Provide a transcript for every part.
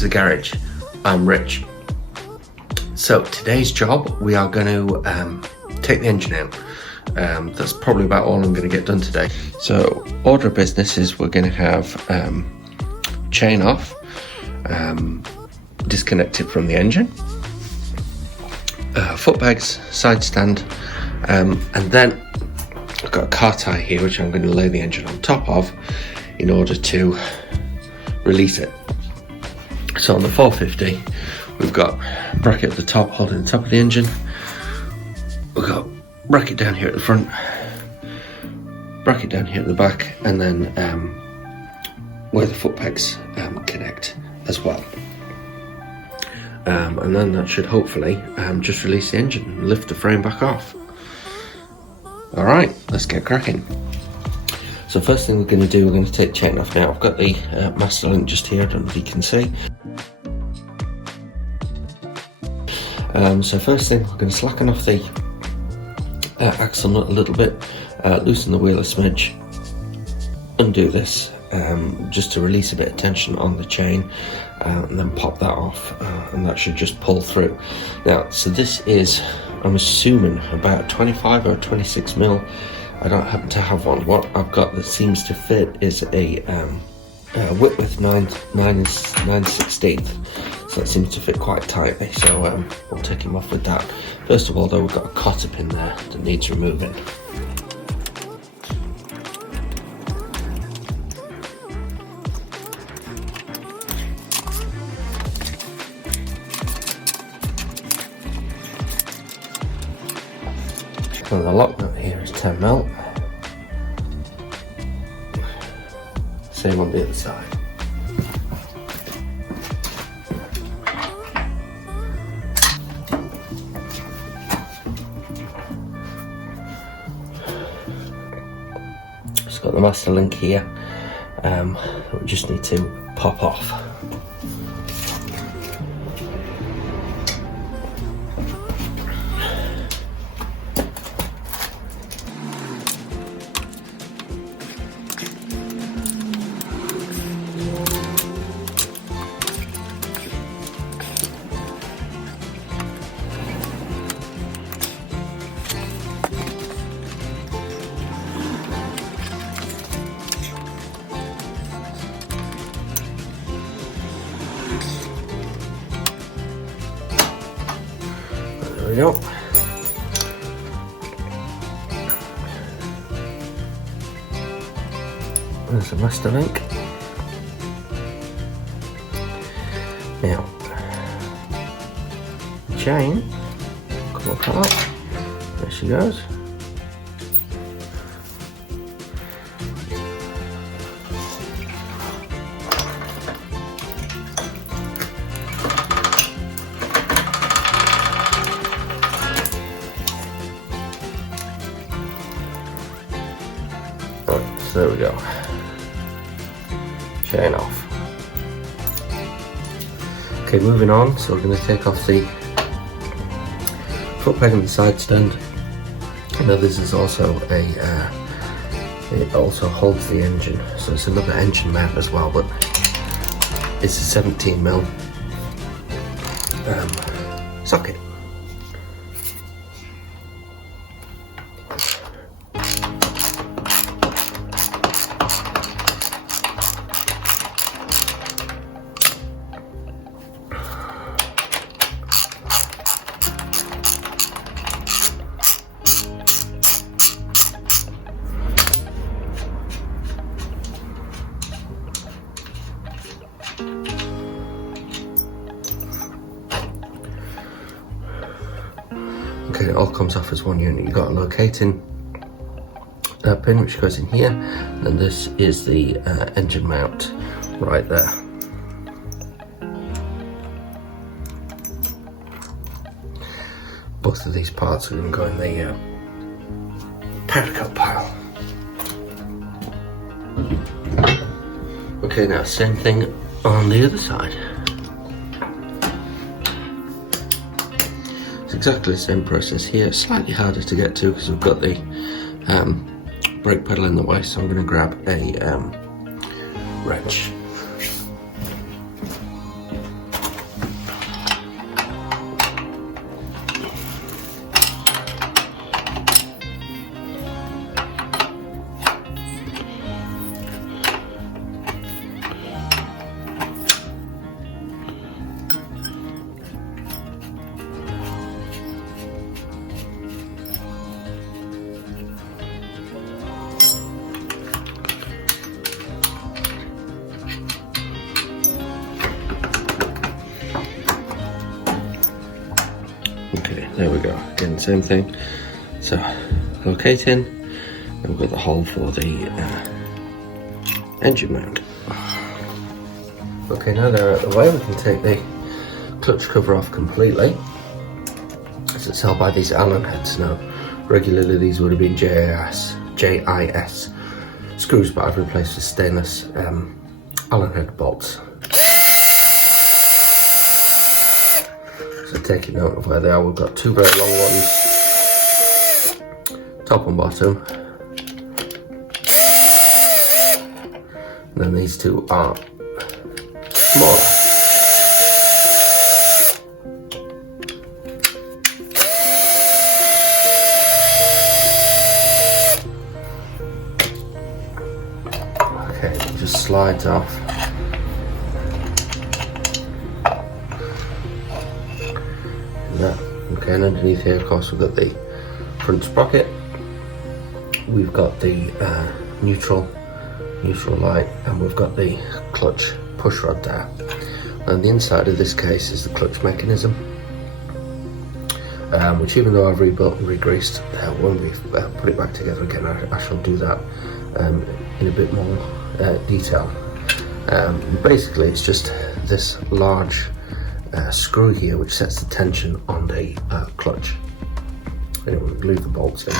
to the garage. I'm Rich. So today's job, we are going to take the engine out. That's probably about all I'm going to get done today. So order of business is we're going to have chain off, disconnected from the engine, footbags, side stand, and then I've got a car tyre here which I'm going to lay the engine on top of in order to release it. So on the 450 we've got bracket at the top holding the top of the engine, we've got bracket down here at the front, bracket down here at the back, and then where the foot pegs connect as well. And then that should hopefully just release the engine and lift the frame back off. Alright, let's get cracking. So first thing we're going to do, we're going to take the chain off now. I've got the master link just here, I don't know if you can see. So first thing, we're going to slacken off the axle nut a little bit, loosen the wheel a smidge, undo this just to release a bit of tension on the chain, and then pop that off, and that should just pull through. Now, so this is, I'm assuming, about 25 or 26 mil. I don't happen to have one. What I've got that seems to fit is a whip width 9/16. So that seems to fit quite tightly, so we'll take him off with that. First of all though, we've got a cotter pin there that needs removing. And the lock nut here is 10 mil. Same on the other side. Just got the master link here. We just need to pop off. There we go. There's the master link. Now, the chain, come apart. There she goes. So there we go. Chain off. Okay, moving on. So we're going to take off the foot peg and the side stand. Now this is also a, it also holds the engine, so it's another engine mount as well, but it's a 17 mil socket. Okay, it all comes off as one unit. You've got a locating pin which goes in here, and this is the engine mount right there. Both of these parts are going to go in the powder coat pile. Okay, now same thing on the other side. It's exactly the same process here, slightly harder to get to because we've got the brake pedal in the way, so I'm going to grab a wrench. same thing. So locating, and we've got the hole for the engine mount. Okay, now they're out of the way, we can take the clutch cover off completely, as it's held by these Allen heads. Now, regularly these would have been JIS screws, but I've replaced with stainless Allen head bolts. So taking note of where they are, we've got two very long ones, top and bottom, and then these two are smaller. Okay, it just slides off. Okay, and underneath here, of course, we've got the front sprocket. We've got the neutral light, and we've got the clutch push rod there. And the inside of this case is the clutch mechanism, which, even though I've rebuilt and re-greased, when we put it back together again, I shall do that in a bit more detail. Basically, it's just this large screw here which sets the tension on the clutch. Anyway, we'll glue the bolts in.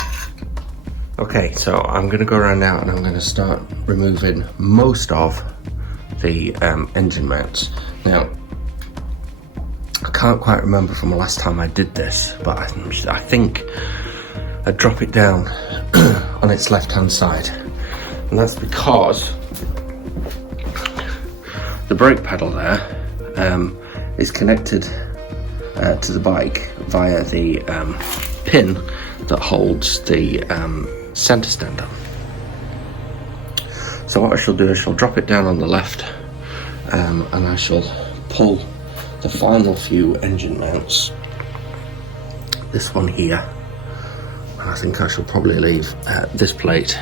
Okay, so I'm going to go around now and I'm going to start removing most of the engine mounts. Now, I can't quite remember from the last time I did this, but I think I drop it down on its left hand side, and that's because the brake pedal there is connected to the bike via the pin that holds the centre stand on. So what I shall do is I shall drop it down on the left, and I shall pull the final few engine mounts, this one here, and I think I shall probably leave this plate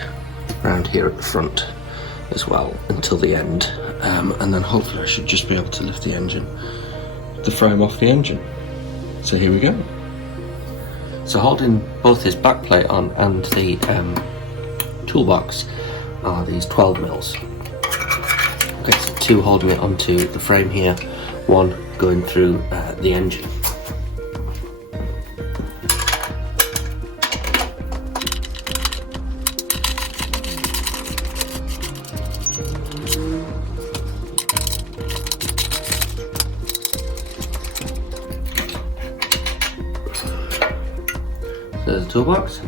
around here at the front as well until the end, and then hopefully I should just be able to lift the frame off the engine. So here we go. So holding both this back plate on and the toolbox are these 12 mils. Okay, so two holding it onto the frame here, one going through the engine. There's the toolbox.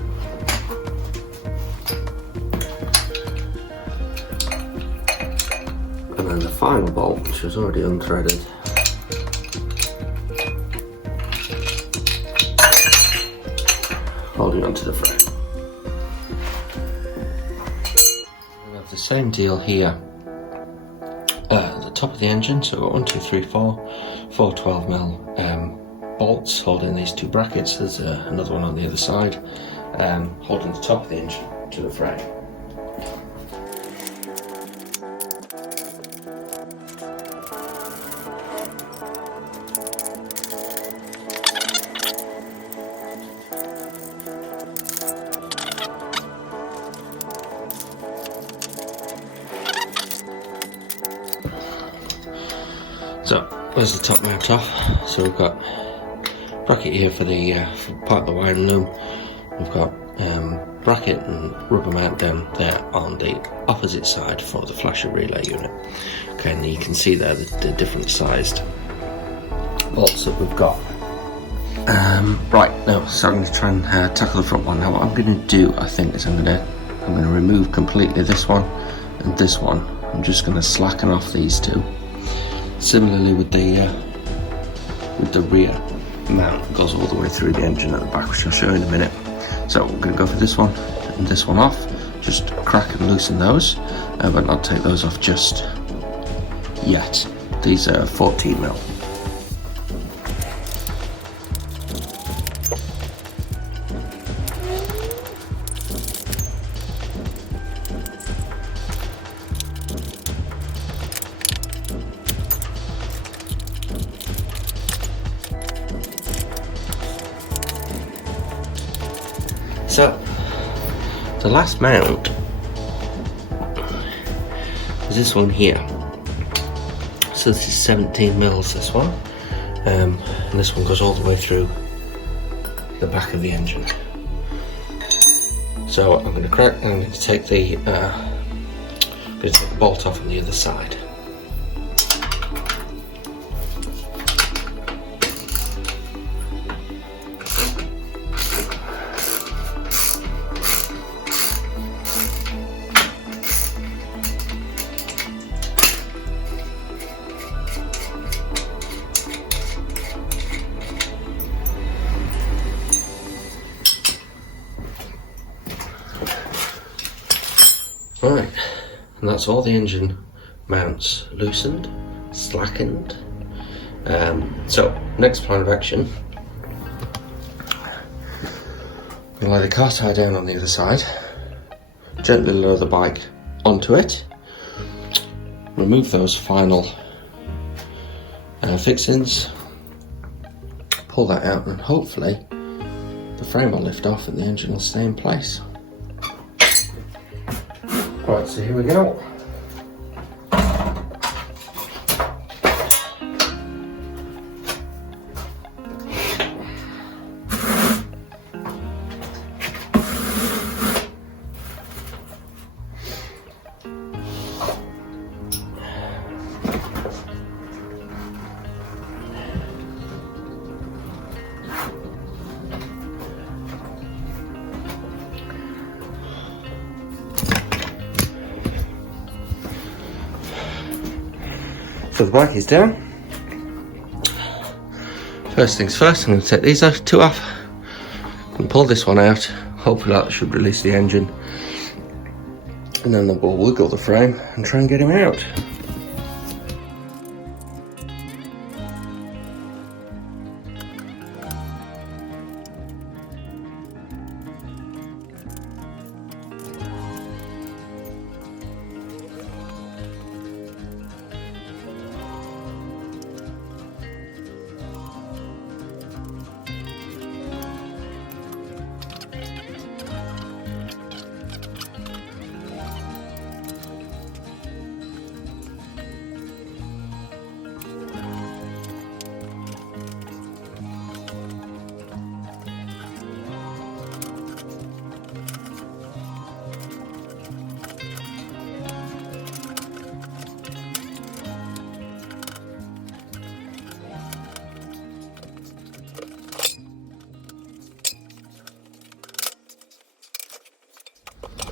And then the final bolt, which is already unthreaded. Holding onto the frame. We have the same deal here at the top of the engine. So we've got 1, 2, 3, 4 12mm bolts holding these two brackets. There's another one on the other side, holding the top of the engine to the frame. So there's the top mount off. So we've got bracket here for the for part of the wiring loom. We've got bracket and rubber mount down there on the opposite side for the flasher relay unit. Okay, and you can see there the different sized bolts that we've got. Right, now, so I'm going to try and tackle the front one. Now what I'm going to do, I think, is I'm going to remove completely this one and this one. I'm just going to slacken off these two. Similarly with the rear mount that goes all the way through the engine at the back, which I'll show you in a minute. So we're going to go for this one and this one off, just crack and loosen those, but not take those off just yet. These are 14mm. The last mount is this one here. So this is 17 mils, this one, and this one goes all the way through the back of the engine. So I'm going to take the bolt off on the other side. Right, and that's all the engine mounts loosened, slackened. So next plan of action, I'm going to lay the car tire down on the other side, gently lower the bike onto it, remove those final fixings, pull that out, and hopefully the frame will lift off and the engine will stay in place. Right, so here we go. So the bike is down. First things first, I'm going to take these two off and pull this one out. Hopefully that should release the engine, and then we'll wiggle the frame and try and get him out.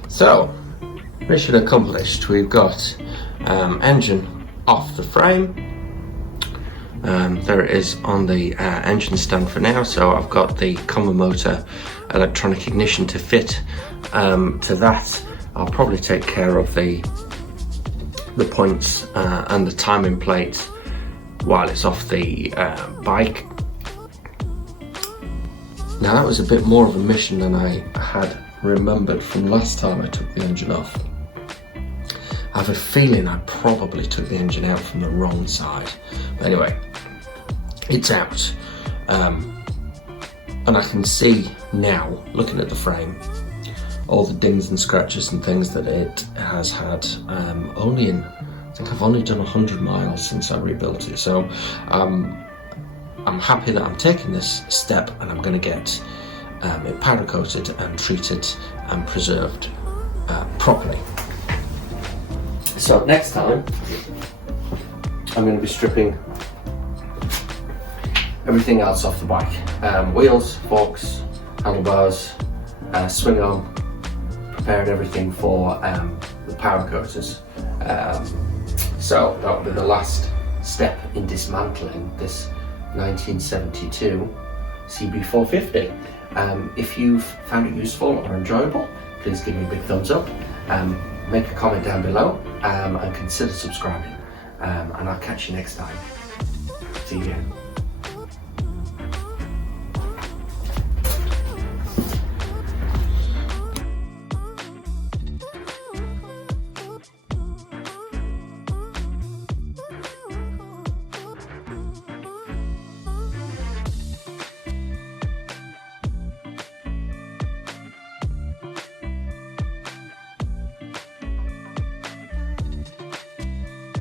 So, mission accomplished. We've got engine off the frame. There it is on the engine stand for now. So I've got the common motor electronic ignition to fit to that. I'll probably take care of the points and the timing plate while it's off the bike. Now that was a bit more of a mission than I had remembered from last time I took the engine off. I have a feeling I probably took the engine out from the wrong side. But anyway, it's out. And I can see now, looking at the frame, all the dings and scratches and things that it has had. I think I've only done 100 miles since I rebuilt it. So I'm happy that I'm taking this step, and I'm going to get it powder coated and treated and preserved properly. So next time I'm going to be stripping everything else off the bike. Wheels, forks, handlebars, swing arm, preparing everything for the powder coaters. So that will be the last step in dismantling this 1972 CB450. If you've found it useful or enjoyable, please give me a big thumbs up, make a comment down below, and consider subscribing, and I'll catch you next time. See you again.